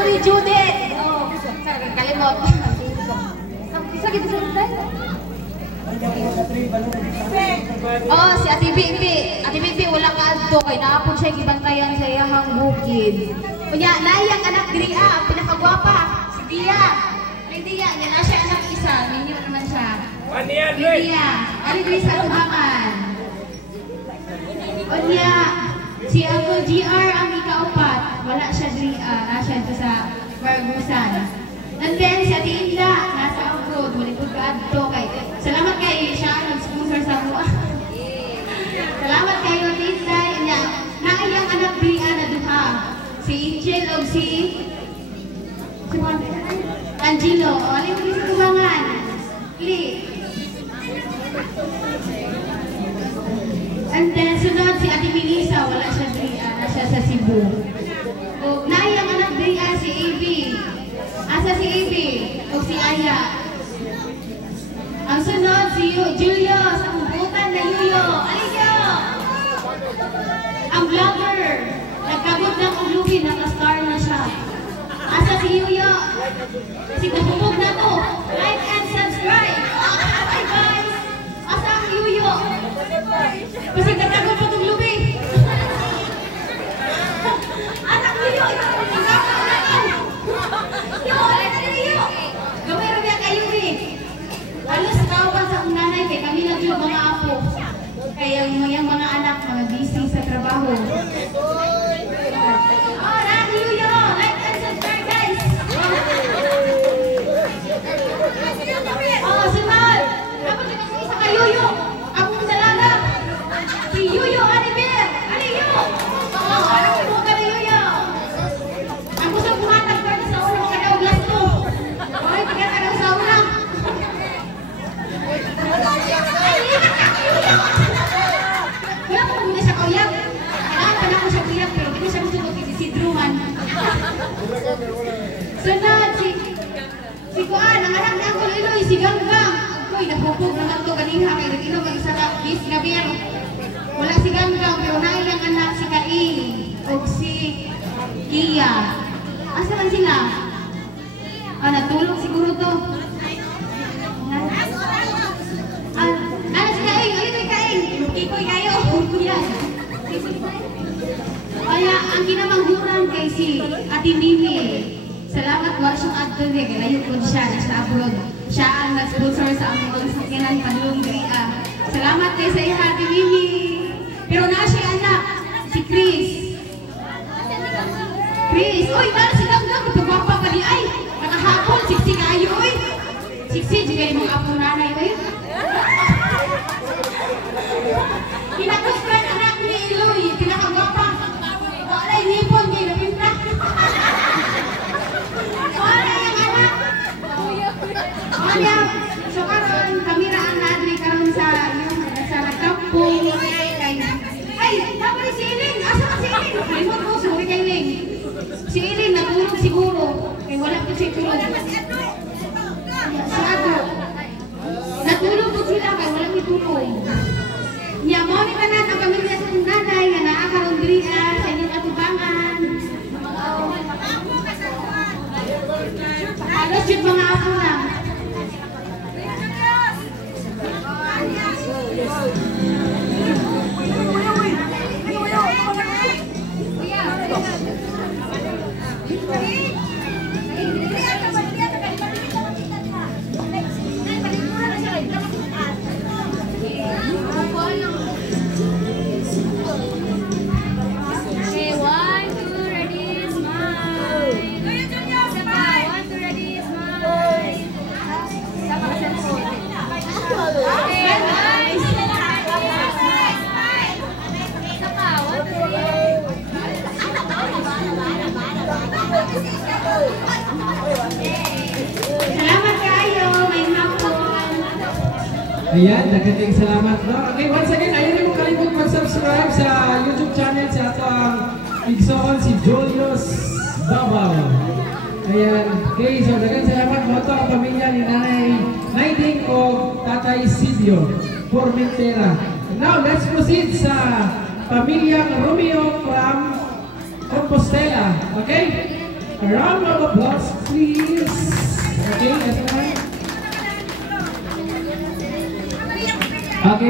ko ni Judith. Oh, kalimot. Isa kita sa tayo. Oh, si Ate Bibi. Ate Bibi, wala ka adto kay naapod siya gibantayan sa iyahang bukid. Kunya, naiyang anak diri ang pinakagwapa, si Dia. Ay Dia, yan na siya anak isa, ninyo naman siya. Dia, ari diri sa tubangan. Kunya, si Uncle GR ang ikaapat, wala siya diri, nasa sa Bargusan. And then si Ate Inda, nasa abroad, wala ko ka adto kay. Salamat kay siya nag-sponsor sa mo. Salamat kayo Ate Inda, niya. Naiyang anak diri na duha. Si Angel o si Angelo, o alin mo sa tubangan? Li. And then sunod si Ate Melissa, wala siya diri, nasa sa Cebu. O naiyang anak diri si Ivy. Asa si Ivy o si Aya. Ang sunod si Julio sa kumputan na Yuyo. Aliyo! Ang vlogger. Nagkabot ng ulubi, naka-star na siya. Asa si Yuyo? Kasi napupog na to. Like and subscribe. Hi guys! Asa ang Yuyo? Kasi nagkabot pa itong lubi. Anak Yuyo! Gawin rin kayo eh. Halos kawan sa akong nanay kay kami lang yung mga apo. Kaya yung mga anak, mga busy sa trabaho. Oh, Raki Yuyo! Like and subscribe guys! Oh, sunod! Ako din ako isa kay Yuyo! Akong dalaga! Si Yuyo Anibir! Aliyo! Oo, anak mo ka na Yuyo! Ako sa pumatag ko sa unang makadaog last ko! Okay, pagkatagaw sa unang! Wala ko muna siya kauyag. Kailangan pa lang ko siya kauyag, pero hindi siya gusto magkisisidruhan. Sunod, si Kuan, ang anak niya ko Iloy, si Ganggang. Agoy, napupog naman to kanina, kaya nag-inom ang isa na bis na beer. Wala si Ganggang, pero nailang anak si Kain o si Kia. Asa man sila? Natulog siguro to. Ikoy kayo, yan. Kaya ang kinamanghuran kay si Ate Mimi. Salamat wa siyang adto kay layo ko siya nasa abroad. Siya ang nag-sponsor sa among sakyanan padulong diri. Salamat kay sa iya Ate Mimi. Pero na siya anak si Chris. Chris, oy, dahil si Ganggang pagpapa pa di ay. Nakahapon siksi kayo oy. Siksi juga yung mga apo nanay oy. Pinag-subscribe anak ni Iloy, pinakagwapa. Wala yung nipon kayo napinta. Wala yung anak. Wala. So karon kami raan nadri karon sa nagkampong. Ay, dapat si Iling. Asa ka si Iling? Kalimot ko, sorry kay Iling. Si Iling natulog siguro. Kaya wala ko siya tulog. Si Ado. Natulog ko sila kaya walang itulog. Ya, mo ni tanan ang pamilya sa nanay nga naakaroon diri sa inyong atubangan. Halos yung mga apo na. Salamat kayo, may hapon. Ayan, nagdating salamat. No? Okay, once again, ayaw mo kalimut mag-subscribe sa YouTube channel sa ato ang igsoon si Julius Babaw. Ayan, okay, so dagang salamat mo ito ang pamilya ni Nanay Naiding o Tatay Silvio Formentera. Now, let's proceed sa pamilya Romeo from Compostela. Okay? A round of applause, please. Okay, ito na. Okay.